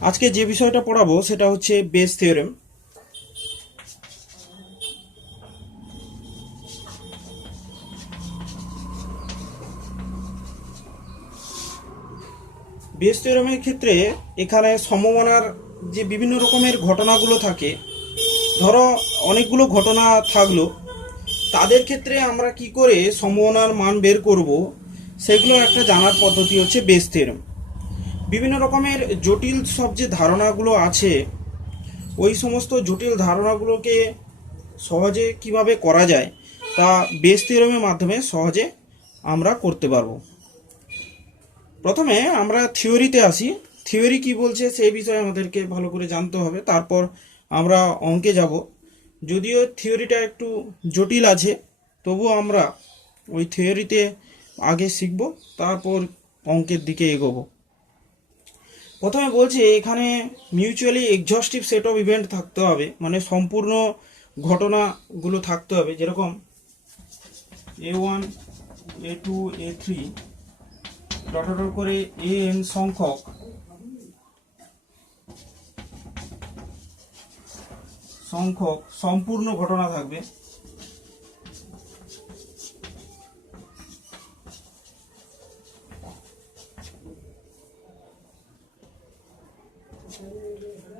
আজকে যে বিষয়টা পড়াবো সেটা হচ্ছে বেস থিওরেম। বেস থিওরেমের ক্ষেত্রে এখানে সমমনার যে বিভিন্ন রকমের ঘটনাগুলো থাকে, ধরো অনেকগুলো ঘটনা থাকলো, তাদের ক্ষেত্রে আমরা কি করে সমমনার মান বের করব সেগুলো একটা জানার পদ্ধতি হচ্ছে বেস থিওরেম। বিভিন্ন রকমের জটিল সব যে ধারণাগুলো আছে, ওই সমস্ত জটিল ধারণাগুলোকে সহজে কিভাবে করা যায় তা বেস থিওরেমের মাধ্যমে সহজে আমরা করতে পারবো। প্রথমে আমরা থিওরিতে আসি। থিওরি কি বলছে সেই বিষয়ে আমাদেরকে ভালো করে জানতে হবে, তারপর আমরা অঙ্কে যাব। যদিও থিওরিটা একটু জটিল আছে, তবুও আমরা ওই থিওরিতে আগে শিখব, তারপর অঙ্কের দিকে এগোবো। প্রথমে বলছে এখানে মিউচুয়ালি এক্সহস্টিভ সেট অফ ইভেন্ট থাকতে হবে, মানে সম্পূর্ণ ঘটনাগুলো থাকতে হবে। যেরকম A1 A2 A3 dot dot করে an সংখ্যক সম্পূর্ণ ঘটনা থাকবে।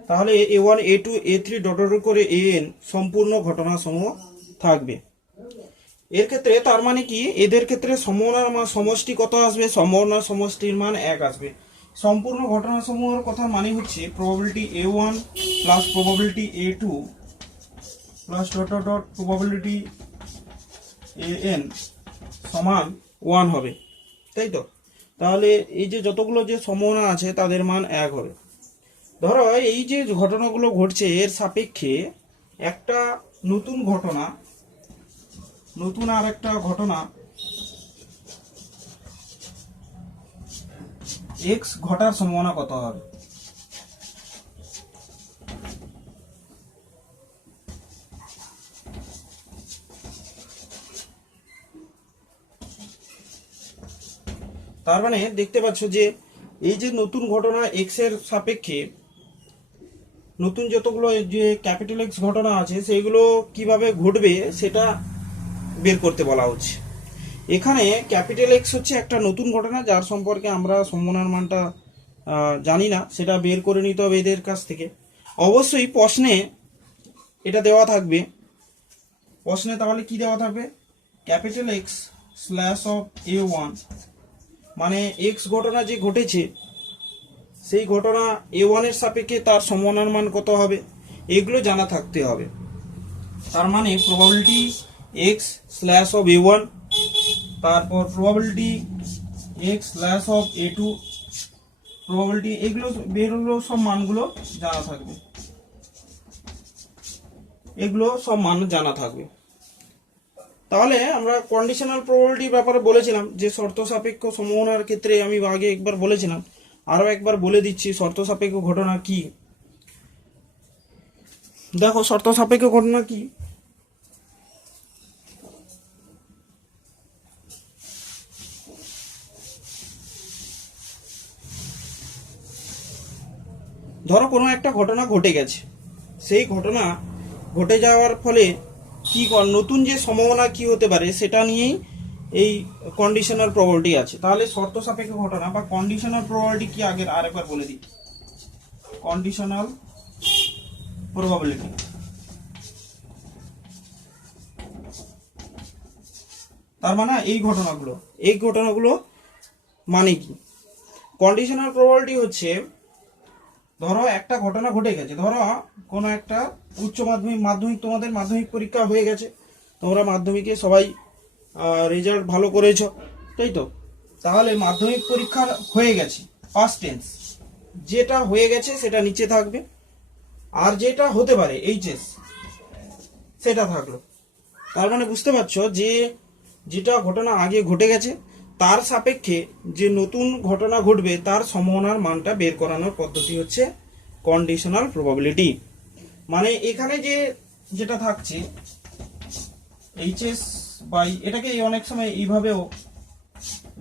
তাহলে A1 A2 A3 dot dot করে an সম্পূর্ণ ঘটনা সমূহ থাকবে। এর ক্ষেত্রে তার মানে কি, এদের ক্ষেত্রে সমমনার মান সমষ্টি কত আসবে? সমমনার সমষ্টির মান 1 আসবে। সম্পূর্ণ ঘটনা সমূহের কথা মানে হচ্ছে probability A1 plus probability A2 plus dot dot dot probability AN সমান 1 হবে, তাই তো? তাহলে এই যে যতগুলো যে সমমনা আছে তাদের মান 1 হবে। ধরো এই যে ঘটনাগুলো ঘটছে এর সাপেক্ষে একটা নতুন ঘটনা, নতুন আর একটা ঘটনা এক্স ঘটার সম্ভাবনা কত হবে? তার মানে দেখতে পাচ্ছ যে এই যে নতুন ঘটনা এক্স এর সাপেক্ষে নতুন যতগুলো যে ক্যাপিটাল এক্স ঘটনা আছে সেইগুলো কিভাবে ঘটবে সেটা বের করতে বলা হচ্ছে। এখানে ক্যাপিটাল এক্স হচ্ছে একটা নতুন ঘটনা যার সম্পর্কে আমরা সম্ভাবনার মানটা জানি না, সেটা বের করে নিতে হবে এদের কাছ থেকে। অবশ্যই প্রশ্নে এটা দেওয়া থাকবে। প্রশ্নে তাহলে কি দেওয়া থাকবে? Capital x slash of A1, মানে এক্স ঘটনা যে ঘটেছে সেই ঘটনা A1 এর সাপেক্ষে তার সম্ভাবনার মান কত হবে, এগুলো জানা থাকতে হবে। তার মানে probability x slash of A1, তারপর probability x slash of A2, probability, এগুলো বেরোলো সব মানগুলো জানা থাকবে, এগুলো সব মান জানা থাকবে। তাহলে আমরা কন্ডিশনাল প্রবাবিলিটির ব্যাপারে বলেছিলাম যে শর্ত সাপেক্ষ সম্ভাবনার ক্ষেত্রে আমি আগে একবার বলেছিলাম, আরও একবার বলে দিচ্ছি শর্ত সাপেক্ষ ঘটনা কি। দেখো শর্ত সাপেক্ষ ঘটনা কি। ধরো কোনো একটা ঘটনা ঘটে গেছে, সেই ঘটনা ঘটে যাওয়ার ফলে কি নতুন যে সম্ভাবনা কি হতে পারে সেটা নিয়েই এই কন্ডিশনাল প্রবাবিলিটি আছে। তাহলে শর্ত সাপেক্ষ ঘটনা বা কন্ডিশনাল প্রবাবিলিটি কি আগের আরেকবার বলে দিই। কন্ডিশনাল প্রবাবিলিটি তার মানে এই ঘটনাগুলো মানে কি? কন্ডিশনাল প্রবাবিলিটি হচ্ছে, ধরো একটা ঘটনা ঘটে গেছে, ধরো কোনো একটা উচ্চ মাধ্যমিক তোমাদের মাধ্যমিক পরীক্ষা হয়ে গেছে, তোমরা মাধ্যমিকে সবাই রেজাল্ট ভালো করেছো, তাই তো? তাহলে মাধ্যমিক পরীক্ষা হয়ে গেছে, পাস্ট টেন্স, যেটা হয়ে গেছে সেটা নিচে থাকবে, আর যেটা হতে পারে এইচএস সেটা থাকলো। তার মানে বুঝতে পারছো যে যেটা ঘটনা আগে ঘটে গেছে তার সাপেক্ষে যে নতুন ঘটনা ঘটবে তার সম্ভাবনার মানটা বের করানোর পদ্ধতি হচ্ছে কন্ডিশনাল প্রবাবিলিটি। মানে এখানে যেটা থাকছে এইচএস বাই, এটাকে অনেক সময় এইভাবেও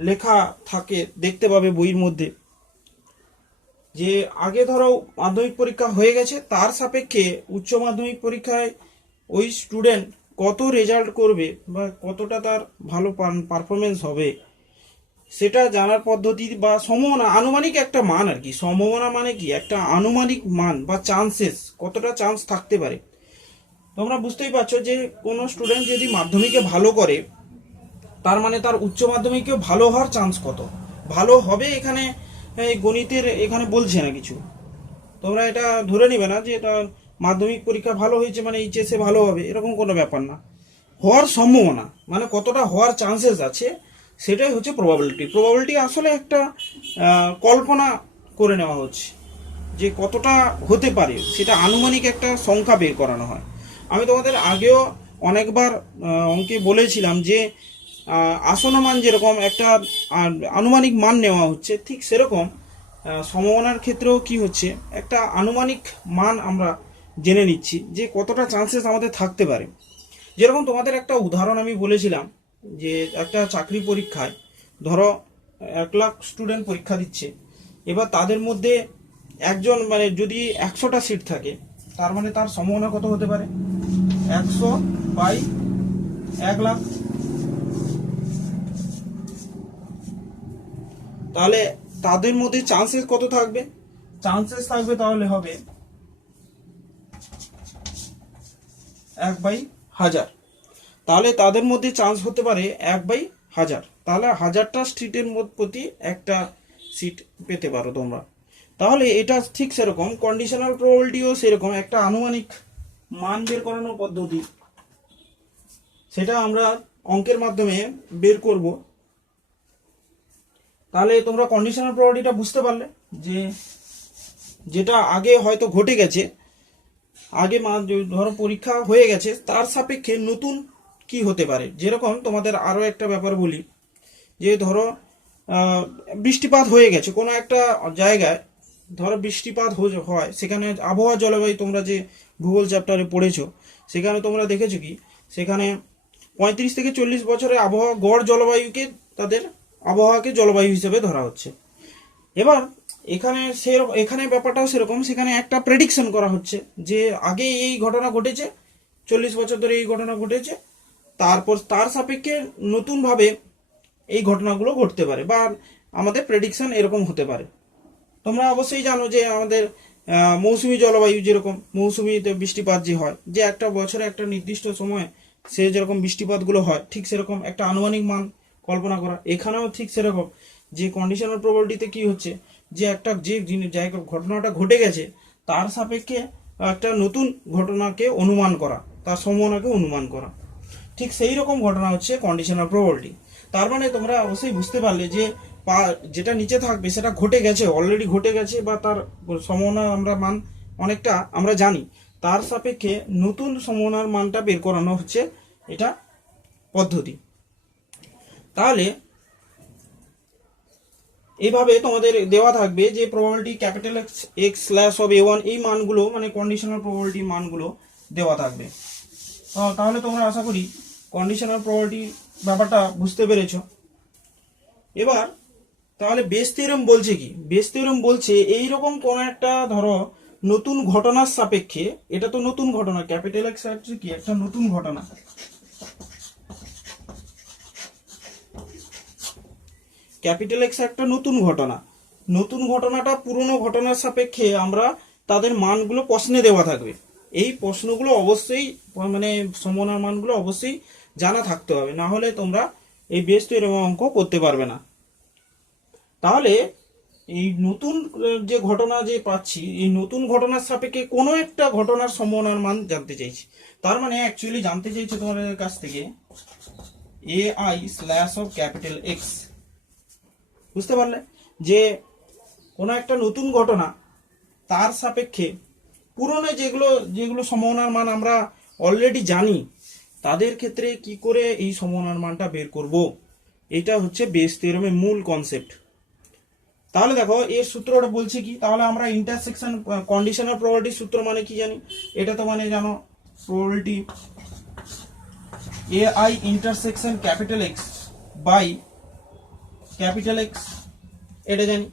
লেখা থাকে, দেখতে পাবে বইয়ের মধ্যে। যে আগে ধরো মাধ্যমিক পরীক্ষা হয়ে গেছে, তার সাপেক্ষে উচ্চ মাধ্যমিক পরীক্ষায় ওই স্টুডেন্ট কত রেজাল্ট করবে বা কতটা তার ভালো পারফরমেন্স হবে সেটা জানার পদ্ধতি বা সম্ভাবনা, আনুমানিক একটা মান আর কি। সম্ভাবনা মানে কি, একটা আনুমানিক মান বা চান্সেস, কতটা চান্স থাকতে পারে। তোমরা বুঝতেই পারছো যে কোনো স্টুডেন্ট যদি মাধ্যমিকে ভালো করে, তার মানে তার উচ্চ মাধ্যমিকেও ভালো হওয়ার চান্স কত ভালো হবে। এখানে এই গণিতের এখানে বলছে না কিছু, তোমরা এটা ধরে নিবে না যে এটা মাধ্যমিক পরীক্ষা ভালো হয়েছে মানে এইচএসে ভালো হবে, এরকম কোনো ব্যাপার না। হওয়ার সম্ভাবনা মানে কতটা হওয়ার চান্সেস আছে, সেটাই হচ্ছে প্রবাবিলিটি। প্রবাবিলিটি আসলে একটা কল্পনা করে নেওয়া হচ্ছে যে কতটা হতে পারে, সেটা আনুমানিক একটা সংখ্যা বের করানো হয়। আমি তোমাদের আগেও অনেকবার অঙ্কে বলেছিলাম যে আসন্ন মান যেরকম একটা আনুমানিক মান নেওয়া হচ্ছে, ঠিক সেরকম সম্ভাবনার ক্ষেত্রেও কি হচ্ছে, একটা আনুমানিক মান আমরা জেনে নিচ্ছি যে কতটা চান্সেস আমাদের থাকতে পারে। যেরকম তোমাদের একটা উদাহরণ আমি বলেছিলাম যে একটা চাকরি পরীক্ষায় ধরো 1,00,000 স্টুডেন্ট পরীক্ষা দিচ্ছে, এবার তাদের মধ্যে একজন মানে যদি 100টা সিট থাকে, তার মানে তার সম্ভাবনা কত হতে পারে, 100/1,00,000। তাহলে তাদের মধ্যে চান্সেস কত থাকবে, চান্সেস থাকবে তাহলে হবে 1/1000। তাহলে তাদের মধ্যে চান্স হতে পারে 1/1000, তাহলে 1000টা সিটের প্রতি একটা সিট পেতে পারো তোমরা। তাহলে এটা ঠিক সেরকম কন্ডিশনাল প্রবাবিলিটিও সেরকম একটা আনুমানিক মান বের করানোর পদ্ধতি, সেটা আমরা অঙ্কের মাধ্যমে বের করব। তাহলে তোমরা কন্ডিশনাল প্রবাবিলিটিটা বুঝতে পারলে যে যেটা আগে হয়তো ঘটে গেছে, আগে ধরো পরীক্ষা হয়ে গেছে, তার সাপেক্ষে নতুন কি হতে পারে। যেরকম তোমাদের আরো একটা ব্যাপার বলি, যে ধরো বৃষ্টিপাত হয়ে গেছে কোনো একটা জায়গায়, ধরো বৃষ্টিপাত হয়, সেখানে আবহাওয়া জলবায়ু তোমরা যে ভূগোল চ্যাপ্টারে পড়েছো, সেখানে তোমরা দেখেছো কি সেখানে 35 থেকে 40 বছরের আবহাওয়া গড় জলবায়ুকে, তাদের আবহাওয়াকে জলবায়ু হিসেবে ধরা হচ্ছে। এবার এখানে ব্যাপারটাও সেরকম, সেখানে একটা প্রেডিকশন করা হচ্ছে যে আগে এই ঘটনা ঘটেছে, 40 বছর ধরে এই ঘটনা ঘটেছে, তারপর তার সাপেক্ষে নতুনভাবে এই ঘটনাগুলো ঘটতে পারে বা আমাদের প্রেডিকশন এরকম হতে পারে। তোমরা অবশ্যই জানো যে আমাদের মৌসুমী জলবায়ু, যেরকম মৌসুমীতে বৃষ্টিপাত যে হয়, যে একটা বছরে একটা নির্দিষ্ট সময় সে যেরকম বৃষ্টিপাতগুলো হয়, ঠিক সেরকম একটা আনুমানিক মান কল্পনা করা। এখানেও ঠিক সেরকম যে কন্ডিশনাল প্রবাবিলিটিতে কি হচ্ছে, যে একটা যে জায়গা ঘটনাটা ঘটে গেছে তার সাপেক্ষে একটা নতুন ঘটনাকে অনুমান করা, তার সম্ভাবনাকে অনুমান করা, ঠিক সেই রকম ঘটনা হচ্ছে কন্ডিশনাল প্রবাবিলিটি। তার মানে তোমরা অবশ্যই বুঝতে পারলে যে যেটা নিচে থাকবে সেটা ঘটে গেছে, অলরেডি ঘটে গেছে, বা তার সম্ভাবনা আমরা মান অনেকটা আমরা জানি, তার সাপেক্ষে নতুন সম্ভাবনার মানটা বের করানো হচ্ছে এটা পদ্ধতি। তাহলে এইভাবে তোমাদের দেওয়া থাকবে যে probability capital x slash of A1, এই মানগুলো মানে কন্ডিশনাল প্রবাবিলিটি মানগুলো দেওয়া থাকবে। তাহলে তোমরা আশা করি কন্ডিশনাল প্রবাবিলিটি ব্যাপারটা বুঝতে পেরেছো। এবার তাহলে বেস থিওরেম বলছে কি, বেস থিওরেম বলছে এইরকম কোন একটা ধরো নতুন ঘটনার সাপেক্ষে, এটা তো নতুন ঘটনা, ক্যাপিটাল এক্স হচ্ছে কি একটা নতুন ঘটনা, ক্যাপিটাল এক্স একটা নতুন ঘটনা, নতুন ঘটনাটা পুরনো ঘটনার সাপেক্ষে আমরা তাদের মানগুলো প্রশ্নে দেওয়া থাকবে। এই প্রশ্নগুলো অবশ্যই মানে সম্ভাবনার মানগুলো অবশ্যই জানা থাকতে হবে, না হলে তোমরা এই বেস থিওরেম অঙ্ক করতে পারবে না। তাহলে এই নতুন যে ঘটনা যে পাচ্ছি, এই নতুন ঘটনার সাপেক্ষে কোনো একটা ঘটনার সম্ভাবনার মান জানতে চাইছি। তার মানে অ্যাকচুয়ালি জানতে চাইছে তোমাদের কাছ থেকে AI slash of capital x. বুঝতে পারলে যে কোনো একটা নতুন ঘটনা, তার সাপেক্ষে পুরনো যেগুলো যেগুলো সম্ভাবনার মান আমরা অলরেডি জানি, তাদের ক্ষেত্রে কি করে এই সম্ভাবনার মানটা বের করব, এটা হচ্ছে বেস থিওরেমের মূল কনসেপ্ট। তাহলে দেখো এর সূত্রটা বলছে কি, তাহলে আমরা ইন্টারসেকশন কন্ডিশনাল প্রবাবিলিটির সূত্র মানে কি জানি, এটা তো মানে জানো probability AI intersection capital X by capital X, এটা জানি।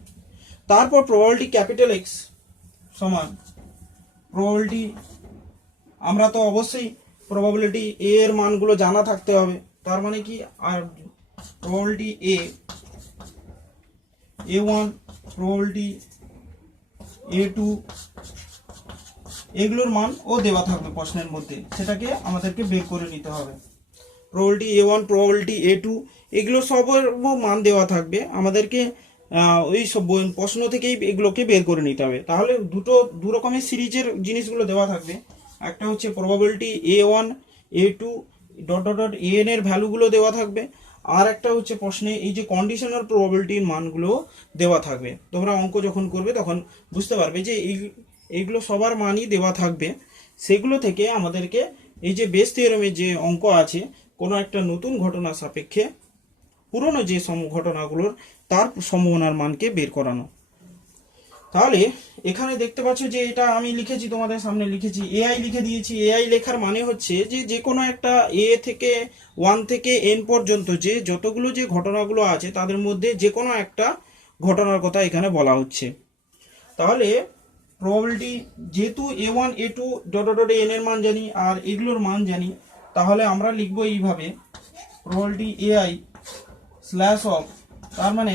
তারপর প্রবাবিলিটি ক্যাপিটাল এক্স সমান প্রবাবিলিটি, আমরা তো অবশ্যই প্রবাবিলিটি এ এর মানগুলো জানা থাকতে হবে, তার মানে কি, আর প্রবাবিলিটি A1, প্রবাবিলিটি A2, এগুলোর মান ও দেওয়া থাকবে প্রশ্নের মধ্যে, সেটাকে আমাদেরকে বের করে নিতে হবে। প্রবাবিলিটি A1, প্রবাবিলিটি A2, এগুলো সবের মান দেওয়া থাকবে, আমাদেরকে ওই সব প্রশ্ন থেকেই এগুলোকে বের করে নিতে হবে। তাহলে দু রকমের সিরিজের জিনিসগুলো দেওয়া থাকবে, একটা হচ্ছে probability A1, A2 dot dot dot N এর ভ্যালুগুলো দেওয়া থাকবে, আর একটা হচ্ছে প্রশ্নে এই যে কন্ডিশনাল প্রবাবিলিটির মানগুলো দেওয়া থাকবে। তোমরা অঙ্ক যখন করবে তখন বুঝতে পারবে যে এইগুলো সবার মানই দেওয়া থাকবে। সেগুলো থেকে আমাদেরকে এই যে বেস থিওরেমের যে অঙ্ক আছে, কোনো একটা নতুন ঘটনা সাপেক্ষে পুরনো যে ঘটনাগুলোর তার সম্ভাবনার মানকে বের করানো। তাহলে এখানে দেখতে পাচ্ছ যে এটা আমি লিখেছি, তোমাদের সামনে লিখেছি, এআই লিখে দিয়েছি। এআই লেখার মানে হচ্ছে যে কোনো একটা এ থেকে 1 থেকে এন পর্যন্ত যে যতগুলো যে ঘটনাগুলো আছে তাদের মধ্যে যে কোনো একটা ঘটনার কথা এখানে বলা হচ্ছে। তাহলে প্রবাবিলিটি, যেহেতু A1, A2 dot dot N এর মান জানি আর এগুলোর মান জানি, তাহলে আমরা লিখবো এইভাবে, প্রবাবিলিটি এআই স্ল্যাশ অফ, তার মানে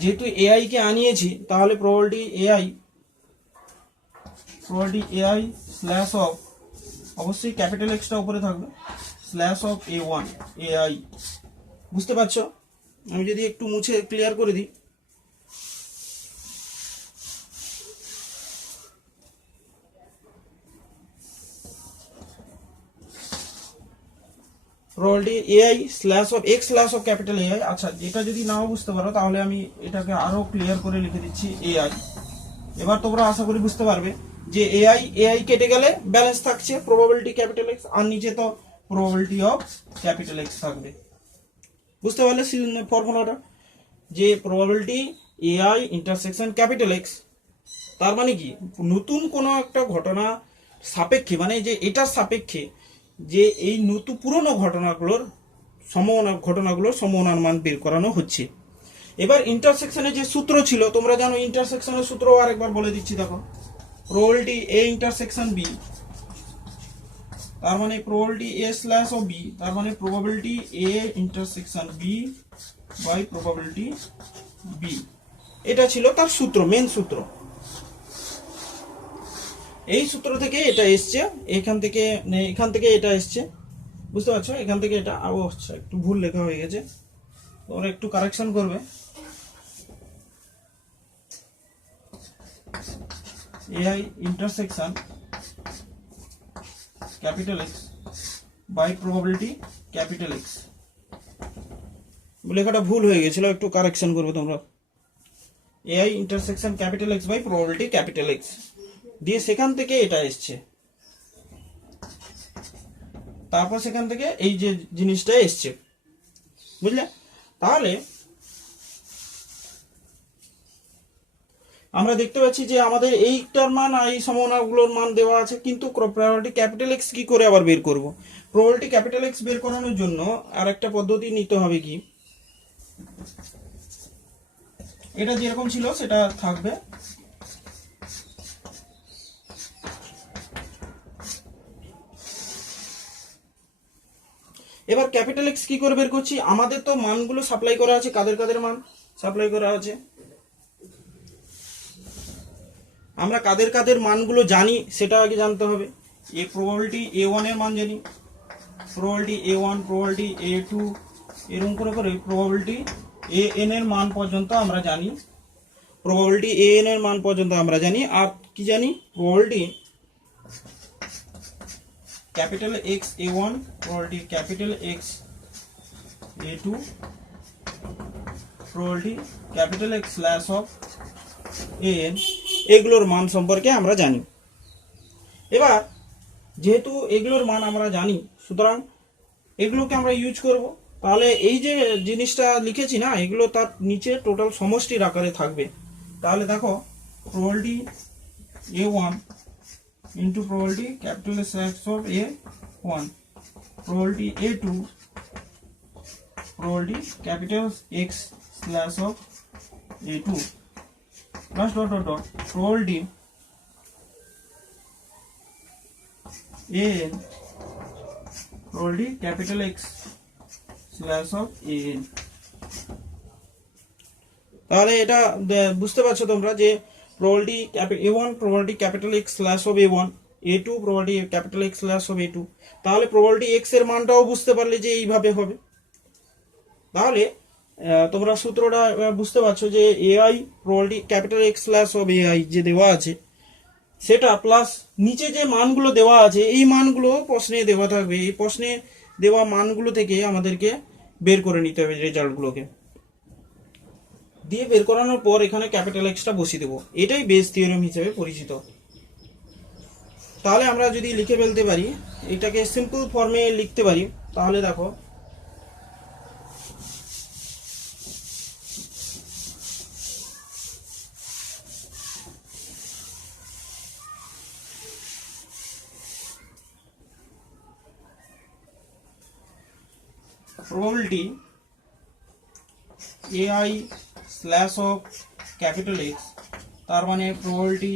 যেহেতু এআই কে আনিয়েছি তাহলে প্রবাবিলিটি এআই স্ল্যাশ অফ, অবশ্যই ক্যাপিটাল এক্সটা উপরে থাকবে, স্ল্যাশ অফ A1 এআই। বুঝতে পারছো? আমি যদি একটু মুছে ক্লিয়ার করে দিই, probability AI slash of x slash of capital AI. আচ্ছা, এটা যদি নাও বুঝতে পারো তাহলে আমি এটাকে আরো ক্লিয়ার করে লিখে দিচ্ছি এআই। এবার তোমরা আশা করি বুঝতে পারবে যে এআই কেটে গেলে ব্যালেন্স থাকছে প্রবাবিলিটি ক্যাপিটাল এক্স, আর নিচে তো প্রবাবিলিটি অফ ক্যাপিটাল এক্স থাকবে। বুঝতে পারলে ফর্মুলাটা, যে probability AI intersection capital x, তার মানে কি, নতুন কোনো একটা ঘটনা সাপেক্ষে, মানে যে এটার সাপেক্ষে যে এই নতুন পুরনো ঘটনাগুলোর সম্ভাবনার মান বের করানো হচ্ছে। এবার ইন্টারসেকশনের যে সূত্র ছিল, তোমরা জানো ইন্টারসেকশনের সূত্র আরেকবার বলে দিচ্ছি, দেখো, প্রবাবিলিটি এ ইন্টারসেকশন বি, তার মানে probability A slash of B, তার মানে probability A intersection B by probability B. এটা ছিল তার সূত্র, মেন সূত্র। এই সূত্র থেকে এটা এসছে, এখান থেকে এটা এসছে। বুঝতে পারছো? এখান থেকে এটা একটু ভুল লেখা হয়ে গেছে, তোমরা একটু কারেকশন করবে। AI intersection capital X by probability capital X, লেখাটা ভুল হয়ে গেছিল, একটু কারেকশন করবে তোমরা। AI intersection capital X by probability capital X দিয়ে সেখান থেকে এটা এসছে, তারপর সেখান থেকে এই যে জিনিসটা এসছে। বুঝলে? তাহলে আমরা দেখতে পাচ্ছি যে আমাদের এইটার মান আর এই সম্ভাবনাগুলোর মান দেওয়া আছে, কিন্তু প্রবাবিলিটি ক্যাপিটাল এক্স কি করে আবার বের করব? প্রবাবিলিটি ক্যাপিটাল এক্স বের করানোর জন্য আর একটা পদ্ধতি নিতে হবে, কি, এটা যেরকম ছিল সেটা থাকবে। এবার ক্যাপিটাল এক্স কি করে বের করছি? আমাদের তো মানগুলো সাপ্লাই করা আছে, কাদের মান সাপ্লাই করা আছে, আমরা কাদের মানগুলো জানি সেটা আগে জানতে হবে। প্রবাবিলিটি A1 এর মান জানি, প্রবাবিলিটি A1, প্রবাবিলিটি A2, এরকম করে প্রবাবিলিটি AN এর মান পর্যন্ত আমরা জানি, প্রবাবিলিটি AN এর মান পর্যন্ত আমরা জানি। আর কি জানি? Probability capital x A1, probability capital x A2, probability capital x slash of AN, এগুলোর মান সম্পর্কে আমরা জানি। এবার যেহেতু এগুলোর মান আমরা জানি, সুতরাং এগুলোকে আমরা ইউজ করব। তাহলে এই যে জিনিসটা লিখেছি না, এগুলো তার নিচে টোটাল সমষ্টির আকারে থাকবে। তাহলে দেখো, probability A1 into probability capital x of A1, probability A2, probability capital x slash of A2 plus dot dot dot probability AN probability capital X slash of AN। তাহলে এটা বুঝতে পারছো তোমরা যে probability A1 probability capital X slash of A1, A2 probability capital X slash of A2। তাহলে probability X এর মানটাও বুঝতে পারলে যে এইভাবে হবে। তাহলে তোমরা সূত্রটা বুঝতে পারছো যে AI probability capital X slash of AI যে দেওয়া আছে সেটা প্লাস নিচে যে মানগুলো দেওয়া আছে এই মানগুলো প্রশ্নে দেওয়া থাকবে, এই প্রশ্নে দেওয়া মানগুলো থেকে আমাদেরকে বের করে নিতে হবে রেজাল্টগুলোকে, দিয়ে বের করানোর পর এখানে ক্যাপিটাল এক্সটা বসিয়ে দেবো। এটাই বেস থিওরেম হিসেবে পরিচিত। তাহলে আমরা যদি লিখে ফেলতে পারি, এটাকে সিম্পল ফর্মে লিখতে পারি, তাহলে দেখো probability AI slash of capital X, তার মানে probability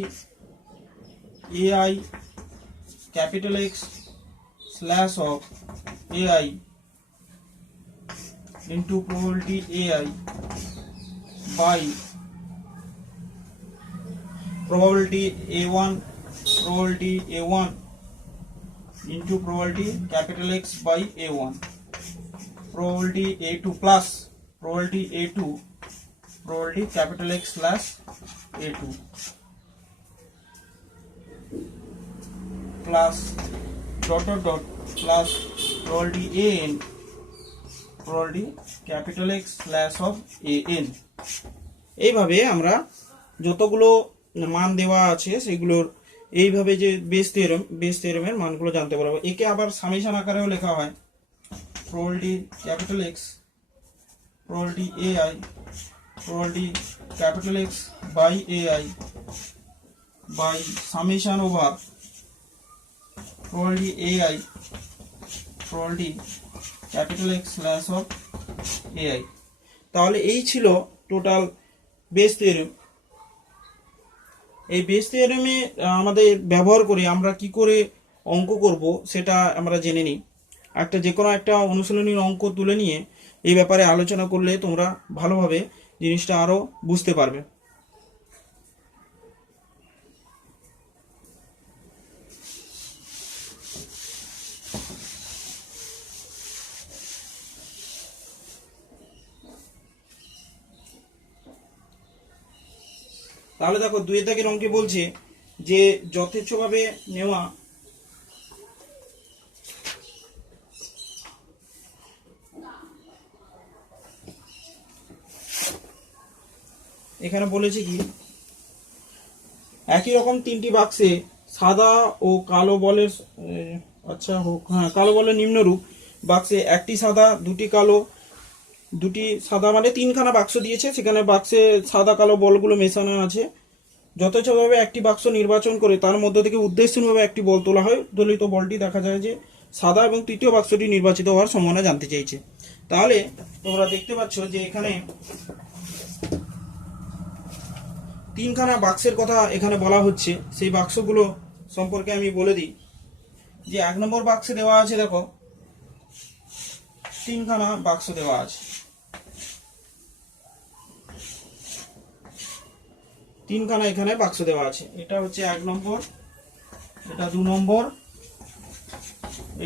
AI capital X slash of AI into probability AI by probability A1 into probability capital X by A1, probability A2 plus probability A2 probability capital X slash A2 plus dot dot dot plus probability AN probability capital X slash of AN। এইভাবে আমরা যতগুলো মান দেওয়া আছে সেগুলোর এইভাবে যে base থিওরেমের মানগুলো জানতে পারবো। একে আবার সামেশন আকারেও লেখা হয়, probability capital X probability AI probability capital X by AI by summation over probability AI probability capital X slash of AI। তাহলে এই ছিল টোটাল বেস থিওরেম। এই বেস থিওরেমে আমাদের ব্যবহার করে আমরা কি করে অঙ্ক করব সেটা আমরা জেনে নিই। যে কোনো একটা অনুশীলনীর অঙ্ক তুলে নিয়ে এই ব্যাপারে আলোচনা করলে তোমরা ভালোভাবে জিনিসটা আরো বুঝতে পারবে। তাহলে দেখো 2 দাগের অঙ্কে বলছে যে যথেচ্ছভাবে নেওয়া এখানে বলেছে কি একই রকম 3টি বাক্সে সাদা ও কালো বলের কালো বলের নিম্নরূপ বাক্সে একটি সাদা দুটি কালো, দুটি সাদা মানে 3খানা বাক্স দিয়েছে, সেখানে বাক্সে সাদা কালো বলগুলো মেশানো আছে। যথেচ্ছভাবে একটি বাক্স নির্বাচন করে তার মধ্য থেকে উদ্দেশ্যহীনভাবে একটি বল তোলা হয়, দলিত বলটি দেখা যায় যে সাদা এবং তৃতীয় বাক্সটি নির্বাচিত হওয়ার সম্ভাবনা জানতে চাইছে। তাহলে তোমরা দেখতে পাচ্ছ যে এখানে 3খানা বাক্সের কথা এখানে বলা হচ্ছে। সেই বাক্সগুলো সম্পর্কে আমি বলে দিই যে 1 নম্বর বাক্সে দেওয়া আছে, দেখো 3খানা বাক্স দেওয়া আছে, 3খানা এখানে বাক্স দেওয়া আছে। এটা হচ্ছে 1 নম্বর, এটা 2 নম্বর,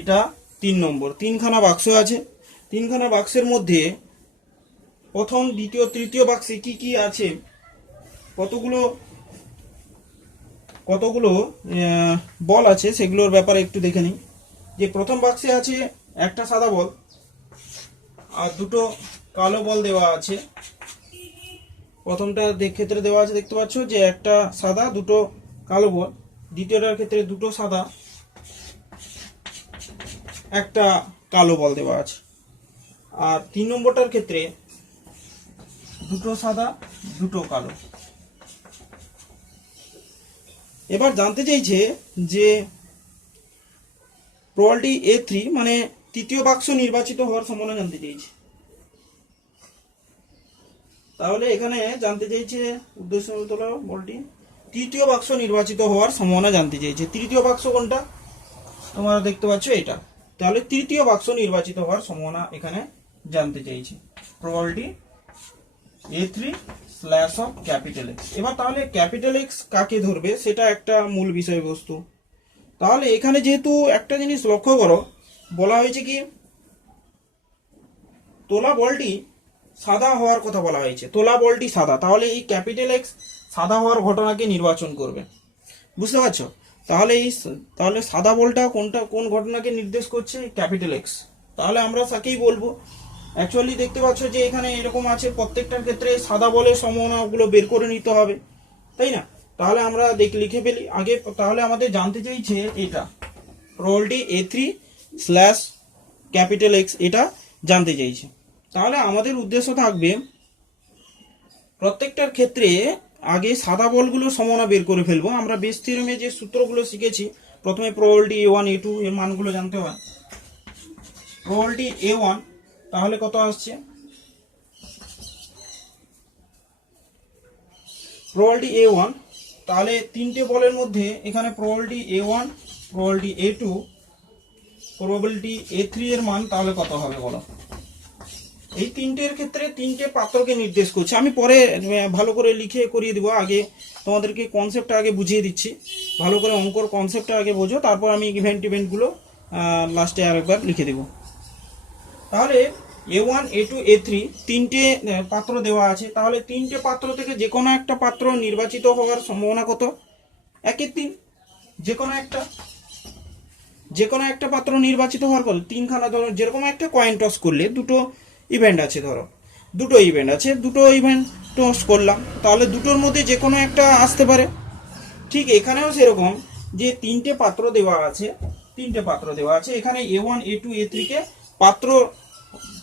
এটা 3 নম্বর। 3খানা বাক্স আছে। 3খানা বাক্সের মধ্যে প্রথম দ্বিতীয় তৃতীয় বাক্সে কি কি আছে, কতগুলো বল আছে সেগুলোর ব্যাপারে একটু দেখে নিই। যে প্রথম বাক্সে আছে একটা সাদা বল আর দুটো কালো বল দেওয়া আছে। প্রথমটা ক্ষেত্রে দেওয়া আছে, দেখতে পাচ্ছ যে একটা সাদা দুটো কালো বল। দ্বিতীয়টার ক্ষেত্রে দুটো সাদা একটা কালো বল দেওয়া আছে। আর 3 নম্বরটার ক্ষেত্রে দুটো সাদা দুটো কালো। এবার জানতে চাইছে যে প্রবাবিলিটি A3 মানে তৃতীয় বাক্স নির্বাচিত হওয়ার সম্ভাবনা জানতে চাইছে। তাহলে এখানে জানতে চাইছে উদ্দেশ্য তোলা বলটি তৃতীয় বাক্স নির্বাচিত হওয়ার সম্ভাবনা জানতে চাইছে। তৃতীয় বাক্স কোনটা তোমরা দেখতে পাচ্ছ এটা, তাহলে তৃতীয় বাক্স নির্বাচিত হওয়ার সম্ভাবনা এখানে জানতে চাইছে। Probability A3 slash of capital x. এবার তাহলে ক্যাপিটাল এক্স কাকে ধরবে সেটা একটা মূল বিষয়বস্তু। তাহলে এখানে যেহেতু একটা জিনিস লক্ষ্য করো, বলা হয়েছে কি তোলা বলটি সাদা হওয়ার কথা বলা হয়েছে, তোলা বলটি সাদা, তাহলে এই ক্যাপিটাল এক্স সাদা হওয়ার ঘটনাকে নির্বাচন করবে, বুঝতে পারছো? তাহলে সাদা বলটা কোন ঘটনাকে নির্দেশ করছে? Capital x. তাহলে আমরা তাকেই বলবো। অ্যাকচুয়ালি দেখতে পাচ্ছ যে এখানে এরকম আছে, প্রত্যেকটার ক্ষেত্রে সাদা বলের সম্ভাবনাগুলো বের করে নিতে হবে, তাই না? তাহলে আমরা লিখে ফেলি আগে। তাহলে আমাদের জানতে চাইছে এটা probability A3 slash capital X, এটা জানতে চাইছে। তাহলে আমাদের উদ্দেশ্য থাকবে প্রত্যেকটার ক্ষেত্রে আগে সাদা বলগুলোর সম্ভাবনা বের করে ফেলবো। আমরা বেস থিওরেমে যে সূত্রগুলো শিখেছি, প্রথমে প্রবাবিলিটি A1 A2 এর মানগুলো জানতে হয়। প্রবাবিলিটি A1 তাহলে কত আসছে? প্রবাবিলিটি A1 তাহলে তিনটে বলের মধ্যে এখানে probability A1, probability A2, probability A3 এর মান তাহলে কত হবে বলো? এই তিনটের ক্ষেত্রে তিনটে পাত্রকে নির্দেশ করছে। আমি পরে ভালো করে লিখে করিয়ে দিব, আগে তোমাদেরকে কনসেপ্টটা আগে বুঝিয়ে দিচ্ছি। ভালো করে অঙ্কর কনসেপ্টটা আগে বোঝো, তারপর আমি ইভেন্টগুলো লাস্টে আরেকবার লিখে দেব। তাহলে A1 A2 A3 তিনটে পাত্র দেওয়া আছে। তাহলে তিনটে পাত্র থেকে যে কোনো একটা পাত্র নির্বাচিত হওয়ার সম্ভাবনা কত? 1/3। যে কোনো একটা পাত্র নির্বাচিত হওয়ার কত? তিনখানা। ধরো যেরকম একটা কয়েন টস করলে দুটো ইভেন্ট আছে, দুটো ইভেন্ট টস করলাম, তাহলে দুটোর মধ্যে যে কোনো একটা আসতে পারে। ঠিক এখানেও সেরকম, যে তিনটে পাত্র দেওয়া আছে, এখানে A1 A2 A3 কে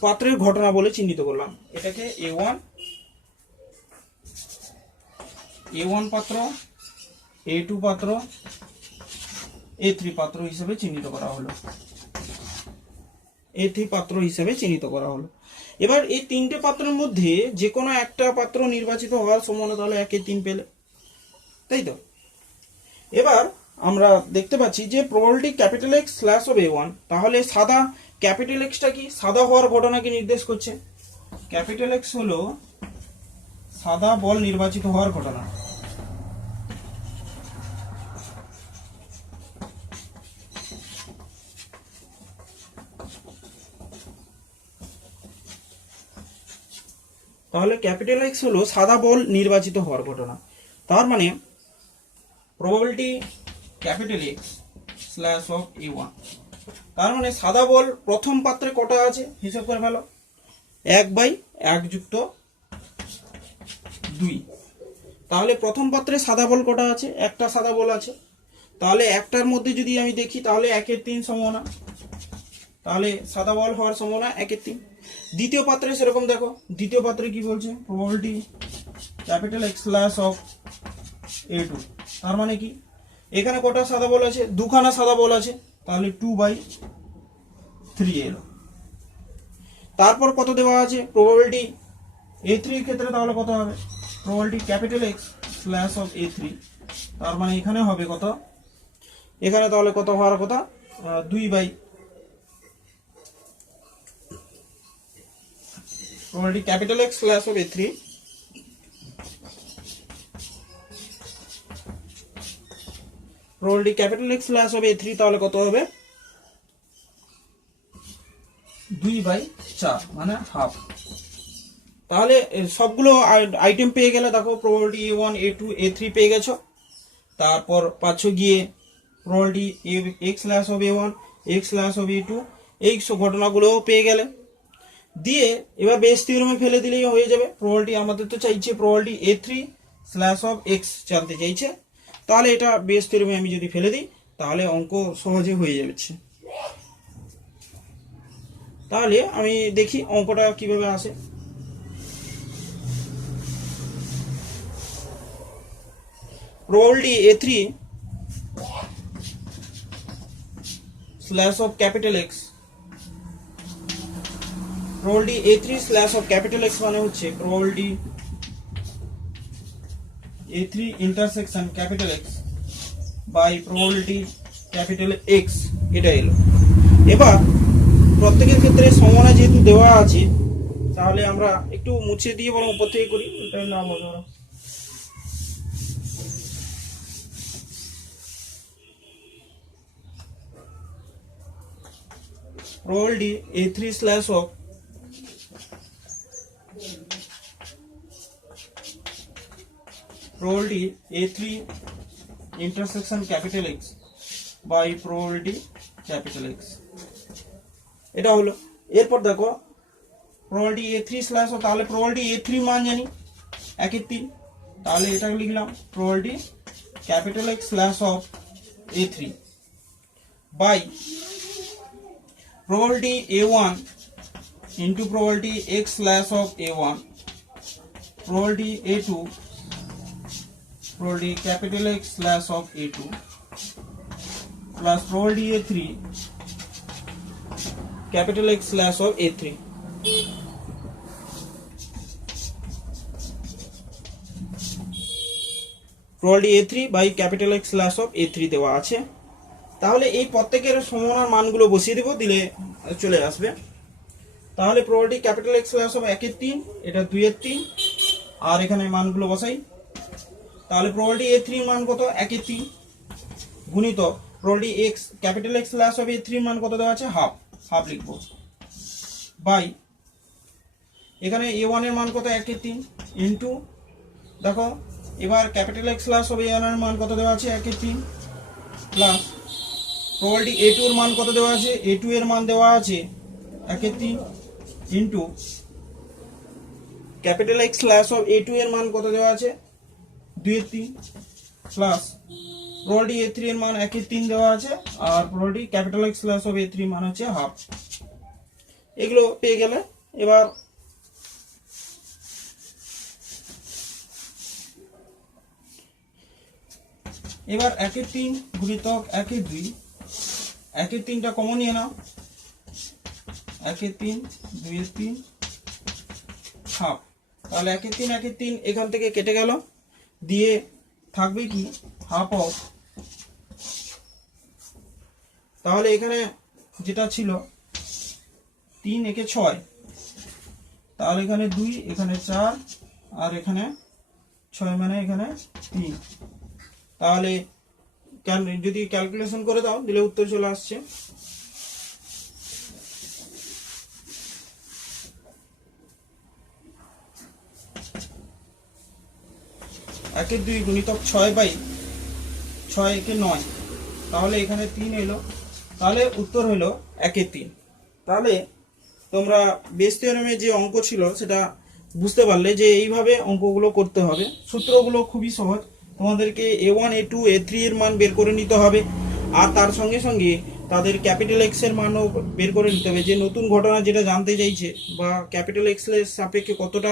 পাত্রের ঘটনা বলে চিহ্নিত করলাম। এটাকে A1 পাত্র, A2 পাত্র, A3 পাত্র হিসেবে চিহ্নিত করা হলো। এবার এই তিনটে পাত্রের মধ্যে যে কোনো একটা পাত্র নির্বাচিত হওয়ার সম্ভাবনা তাহলে 1/3 পেলে, তাই তো? এবার আমরা দেখতে পাচ্ছি যে probability capital x slash of A1, তাহলে সাদা ক্যাপিটাল এক্সটা কি সাদা হওয়ার ঘটনাকে নির্দেশ করছে। ক্যাপিটাল এক্স হলো সাদা বল নির্বাচিত হওয়ার ঘটনা। তাহলে ক্যাপিটাল এক্স হলো সাদা বল নির্বাচিত হওয়ার ঘটনা। তার মানে probability capital x slash of A1, তার মানে সাদা বল প্রথম পাত্রে কটা আছে হিসাব করে ফেলো। 1/1 যুক্ত 2। তাহলে প্রথম পাত্রে সাদা বল কটা আছে? একটা সাদা বল আছে। তাহলে একটার মধ্যে যদি আমি দেখি তাহলে 1/3 সম্ভাবনা, তাহলে সাদা বল হওয়ার সম্ভাবনা 1/3। দ্বিতীয় পাত্রে সেরকম দেখো, দ্বিতীয় পাত্রে কি বলছে? Probability capital x slash of A2, তার মানে কি এখানে কটা সাদা বল আছে? দুখানা সাদা বল আছে, তাহলে 2/3 এলো। তারপর কত দেওয়া আছে? প্রবাবিলিটি A3 এর ক্ষেত্রে তাহলে কত হবে? Probability capital x slash of A3, তার মানে এখানে হবে কত? এখানে তাহলে কত হওয়ার কথা? 2/, probability capital x slash of A3, probability capital x slash of A3 তাহলে কত হবে? 2/4 মানে হাফ। তাহলে সবগুলো আইটেম পেয়ে গেলে, দেখো প্রবাবিলিটি A1 A2 A3 পেয়ে গেছো। তারপর পাচ্ছ গিয়ে probability x slash of A1 x slash of A2, এই ঘটনাগুলোও পেয়ে গেলে। দিয়ে এবার বেস থিওরেমে ফেলে দিলেই হয়ে যাবে। প্রবাবিলিটি আমাদের তো চাইছে probability A3 slash of x জানতে চাইছে, তাহলে এটা বেস থিওরেমে আমি যদি ফেলে দিই তাহলে অঙ্ক সহজে হয়ে যাচ্ছে। তাহলে আমি দেখি অঙ্কটা কিভাবে আসে। Probability A3 slash of capital X, probability A3 slash of capital X মানে হচ্ছে probability A3 intersection capital X by probability capital X, এটা এলো। এবার প্রত্যেকের ক্ষেত্রে সম্ভাবনা যেহেতু দেওয়া আছে, তাহলে আমরা একটু মুছে দিয়ে বরং উপর থেকে করি, এটা হলো আমাদের probability A3 slash of probability A3 intersection capital X by probability capital X, এটা হলো। এরপর দেখো probability A3 slash of, তাহলে probability A3 মান জানি 1/3, তাহলে এটা লিখলাম probability capital X slash of A3 by probability A1 into probability X slash of A1, probability A2 probability capital X slash of A2 plus probability A3 capital X slash of A3। probability A3 by capital X slash of A3 দেওয়া আছে। তাহলে এই প্রত্যেকের সম্ভাবনার মানগুলো বসিয়ে দেব, দিলে চলে আসবে। তাহলে probability ক্যাপিটাল X স্ল্যাশ হবে 1/3, এটা 2/3, আর এখানে মানগুলো বসাই। তাহলে probability A3 মান কত 1/3 গুণিত probability X capital X slash হবে A3 মান কত দেওয়া আছে, হাফ লিখবো, বাই এখানে A1 এর মান কত 1/3 ইনটু, দেখো এবার ক্যাপিটাল X স্ল্যাশ হবে A1 এর মান কত দেওয়া আছে 1/3 প্লাস probability A2 এর মান কত দেওয়া আছে, A2 এর মান দেওয়া আছে 1/3 into capital X slash of A2 এর মান কত দেওয়া আছে 2/3 প্লাস probability A3 এর মান 1/3 দেওয়া আছে, আর probability capital X slash of A3 মান হচ্ছে হাফ। এগুলো পেয়ে গেলে এবার এবার 1/3 গুণিতক 1/2, 1/3টা কমন নিয়ে নাও, 1/3 2/3 হাফ, তাহলে 1/3 1/3 এখান থেকে কেটে গেল, দিয়ে থাকবে কি হাফ অফ, তাহলে এখানে যেটা ছিল 3 একে 6, তাহলে এখানে 2 এখানে 4 আর এখানে 6 মানে এখানে 3, তাহলে যদি ক্যালকুলেশন করে দাও দিলে উত্তর চলে আসছে। একের 2 গুণিতক 6/6 একে 9, তাহলে এখানে 3 এলো, তাহলে উত্তর হলো 1/3। তাহলে তোমরা বেস থিওরেমে যে অঙ্ক ছিল সেটা বুঝতে পারলে যে এইভাবে অঙ্কগুলো করতে হবে। সূত্রগুলো খুবই সহজ, তোমাদেরকে A1 A2 A3 এর মান বের করে নিতে হবে, আর তার সঙ্গে সঙ্গে তাদের ক্যাপিটাল এক্স এর মানও বের করে নিতে হবে, যে নতুন ঘটনা যেটা জানতে চাইছে বা ক্যাপিটাল এক্স এর সাপেক্ষে কতটা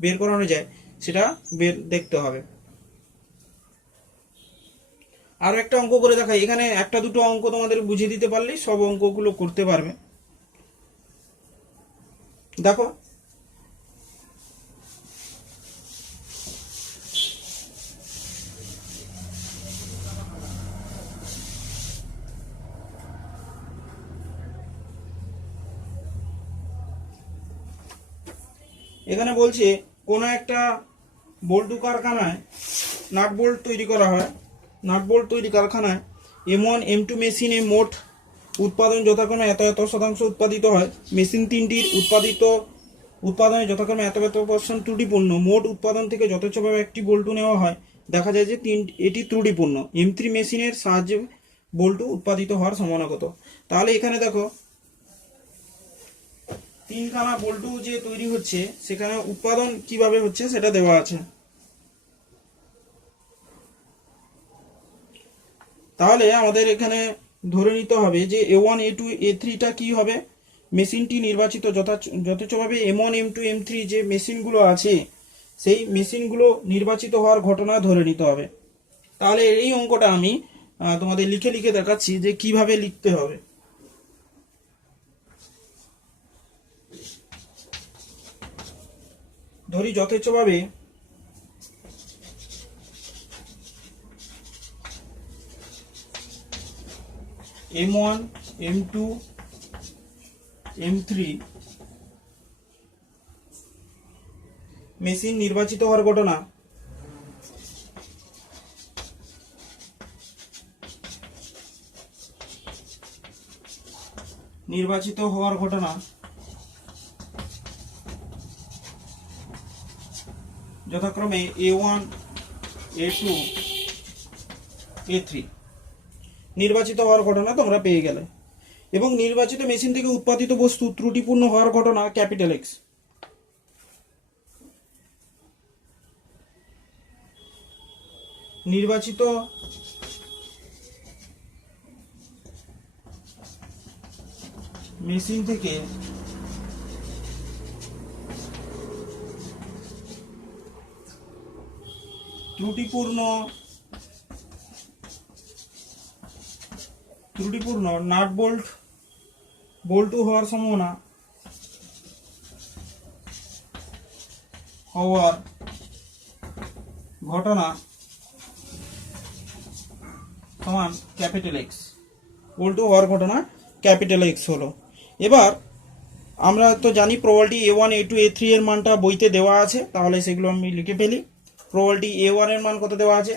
বের করানো যায় সেটা দেখতে হবে। আর একটা অঙ্ক করে দেখাই, এখানে একটা দুটো অঙ্ক তোমাদের বুঝিয়ে দিতে পারলেই সব অঙ্কগুলো করতে পারবে। দেখো এখানে বলছে কোন একটা বল্টু কারখানায় নাট বোল্ট তৈরি করা হয়, নাট বোল্ট তৈরি কারখানায় M1 M2 মেশিনে মোট উৎপাদন যথাক্রমে এত এত শতাংশ উৎপাদিত হয়, মেশিন তিনটির উৎপাদনে যথাক্রমে এত এত % ত্রুটিপূর্ণ, মোট উৎপাদন থেকে যথেচ্ছভাবে একটি বল্টু নেওয়া হয়, দেখা যায় যে এটি ত্রুটিপূর্ণ, M3 মেশিনের সাহায্যে বল্টু উৎপাদিত হওয়ার সম্ভাবনা কত। তাহলে এখানে দেখো 3খানা বল্টু যে তৈরি হচ্ছে সেখানে উৎপাদন কিভাবে হচ্ছে সেটা দেওয়া আছে। তাহলে আমাদের এখানে ধরে নিতে হবে যে A1 A2 A3টা কি হবে, মেশিনটি নির্বাচিত যথেচ্ছভাবে M1 M2 M3 যে মেশিনগুলো আছে সেই মেশিনগুলো নির্বাচিত হওয়ার ঘটনা ধরে নিতে হবে। তাহলে এই অঙ্কটা আমি তোমাদের লিখে লিখে দেখাচ্ছি যে কিভাবে লিখতে হবে। ধরি যথেচ্ছভাবে M1 M2 M3 মেশিন নির্বাচিত হওয়ার ঘটনা যথাক্রমে A1 A2 A3 নির্বাচিত হওয়ার ঘটনা তোমরা পেয়ে গেলে। এবং নির্বাচিত মেশিন থেকে উৎপাদিত বস্তু ত্রুটিপূর্ণ হওয়ার ঘটনা ক্যাপিটাল এক্স। নির্বাচিত মেশিন থেকে ত্রুটিপূর্ণ নাট বল্টু হওয়ার সম্ভাবনা ঘটনা সমান ক্যাপিটাল এক্স। বল্টু হওয়ার ঘটনা ক্যাপিটাল এক্স হলো। এবার আমরা তো জানি প্রবাবিলিটি A1 A2 A3 এর মানটা বইতে দেওয়া আছে, তাহলে সেগুলো আমি লিখে ফেলি। প্রবাবিলিটি A1 এর মান কত দেওয়া আছে?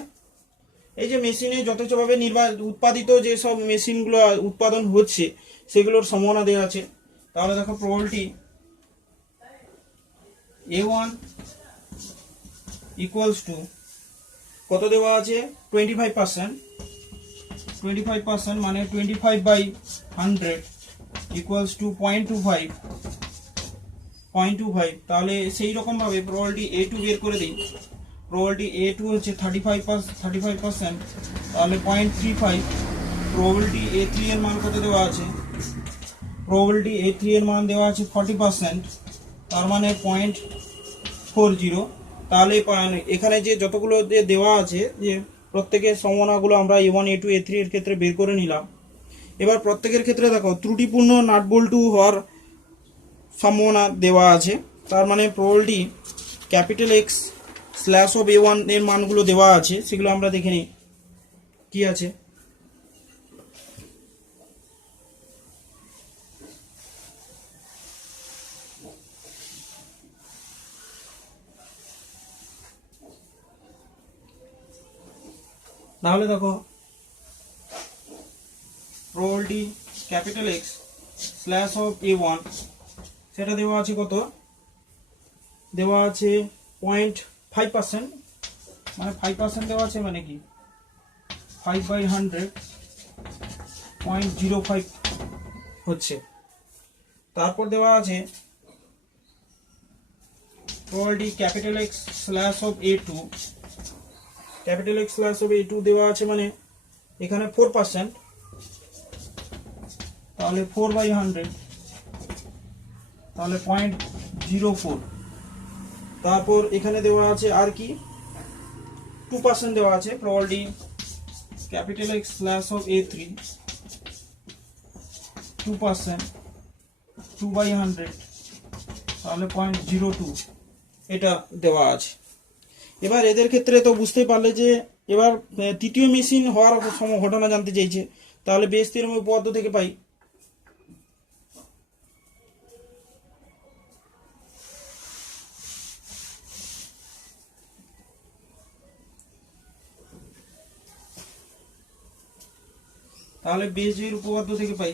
এই যে মেশিনে যথেচ্ছভাবে উৎপাদিত যে সব মেশিনগুলো উৎপাদন হচ্ছে সেগুলোর সম্ভাবনা দেওয়া আছে। তাহলে দেখো প্রবাবিলিটি A1 ইকুয়ালস টু কত দেওয়া আছে? 25%। 25% মানে 25/100 ইকুয়ালস টু 0.25। তাহলে সেই রকম ভাবে প্রবাবিলিটি A2 বের করে দিই। প্রবাবিলিটি A2 হচ্ছে 35%, তাহলে 0.35। প্রবাবিলিটি A3 এর মান কত দেওয়া আছে? প্রবাবিলিটি A3 এর মান দেওয়া আছে 40%, তার মানে 0.40। তাহলে এখানে যে যতগুলো দেওয়া আছে যে প্রত্যেকের সম্ভাবনাগুলো আমরা A1 A2 A3 এর ক্ষেত্রে বের করে নিলাম। এবার প্রত্যেকের ক্ষেত্রে দেখো ত্রুটিপূর্ণ নাট বল্টু হওয়ার সম্ভাবনা দেওয়া আছে। তার মানে probability capital x slash of A1 এর মানগুলো দেওয়া আছে, সেগুলো আমরা দেখে নিই কি আছে। তাহলে দেখো probability capital x slash of A1 সেটা দেওয়া আছে কত? দেওয়া আছে 0.5%, মানে 5% দেওয়া আছে, মানে কি 5/100 0.05 হচ্ছে। তারপর দেওয়া আছে probability capital x slash of A2। Capital x slash of A2 দেওয়া আছে মানে এখানে 4%, তাহলে 4/100, তাহলে 0.04। তারপর এখানে দেওয়া আছে আর কি 2% দেওয়া আছে। Probability capital x slash of A3 2%, 2/100, তাহলে 0.02 এটা দেওয়া আছে। এবার এদের ক্ষেত্রে তো বুঝতেই পারলে যে এবার তৃতীয় মেশিন হওয়ার ঘটনা জানতে চাইছে, তাহলে বেস থিওরেম উপপাদ্য থেকে পাই তাহলে বেস এর উপপাদ্য থেকে পাই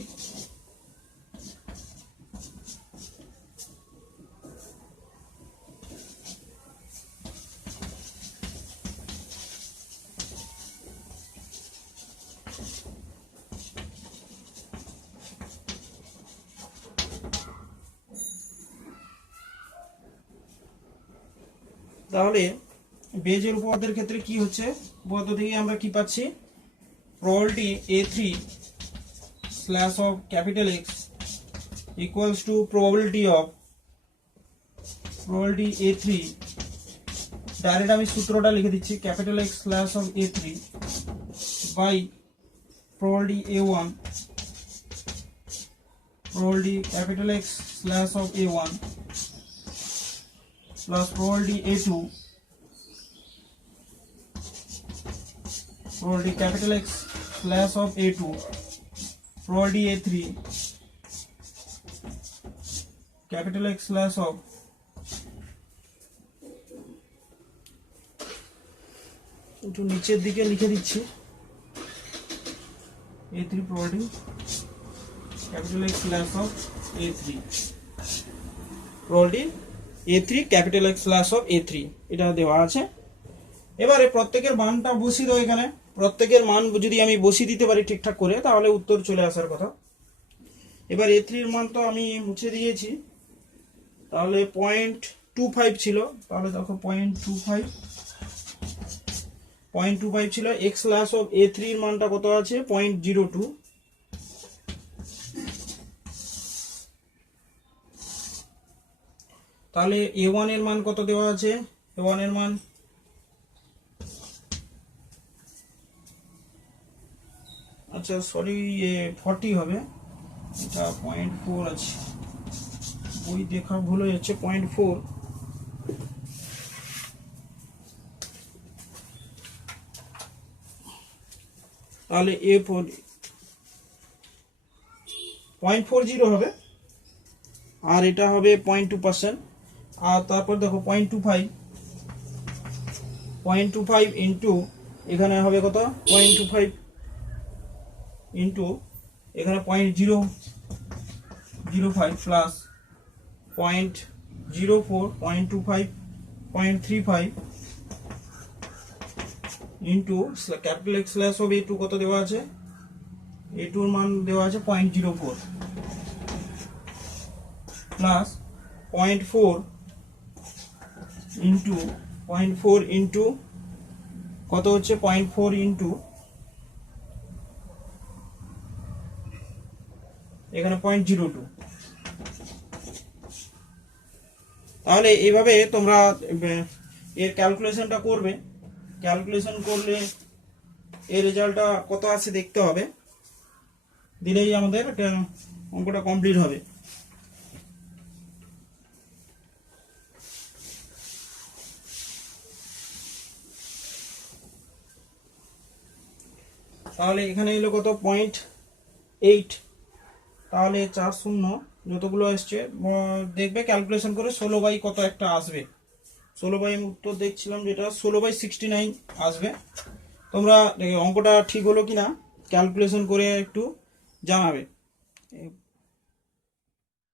তাহলে বেজের উপপাদ্যের ক্ষেত্রে কি হচ্ছে? উপপাদ্য থেকে আমরা কি পাচ্ছি? Probability A3 slash of capital X equals to probability A3, direct আমি সূত্রটা লিখে দিচ্ছি, capital X slash of A3 by probability A1, probability capital X slash of A1 plus probability A2, probability capital X slash of A2 probability A3 capital X slash of একটু নিচের দিকে লিখে দিচ্ছি A3 probability capital X slash of A3 probability A3 capital X slash of A3 এটা দেওয়া আছে। এবারে প্রত্যেকের মানটা বসিয়ে দাও এখানে। প্রত্যেকের মান যদি আমি বসিয়ে দিতে পারি ঠিকঠাক করে তাহলে উত্তর চলে আসার কথা। এবার A3 এর মান তো আমি মুছে দিয়েছি, তাহলে 0.25 ছিল, তাহলে দেখো 0.25 ছিল। x স্ল্যাশ অফ A3 এর মানটা কত আছে 0.02। তাহলে A1 এর মান কত দেওয়া আছে? A1 এর মান আচ্ছা সরি 40 হবে, এটা 0.4 আছে, বই দেখা ভুল হয়ে যাচ্ছে। 0.4 তাহলে A0.40 হবে, আর এটা হবে 0.2%। আর তারপর দেখো 0.25 ইন্টু এখানে হবে কত 0.25 ইন্টু এখানে 0.005 plus 0.04 0.25 0.35 into capital x slash of A2 কত দেওয়া আছে? A2 এর মান দেওয়া আছে 0.04 প্লাস 0.4 ইন্টু কত হচ্ছে 0.4 ইন্টু এখানে 0.02। তাহলে এইভাবে তোমরা এর ক্যালকুলেশনটা করবে। ক্যালকুলেশন করলে এর রেজাল্টটা কত আসে দেখতে হবে, দিলেই আমাদের অঙ্কটা কমপ্লিট হবে। তাহলে এখানে এলো কত 0.8, তাহলে 4 যতগুলো আসছে দেখবে ক্যালকুলেশন করে 16 কত একটা আসবে। 16 উত্তর দেখছিলাম যেটা 16/69 আসবে। তোমরা অঙ্কটা ঠিক হলো কিনা ক্যালকুলেশন করে একটু জানাবে।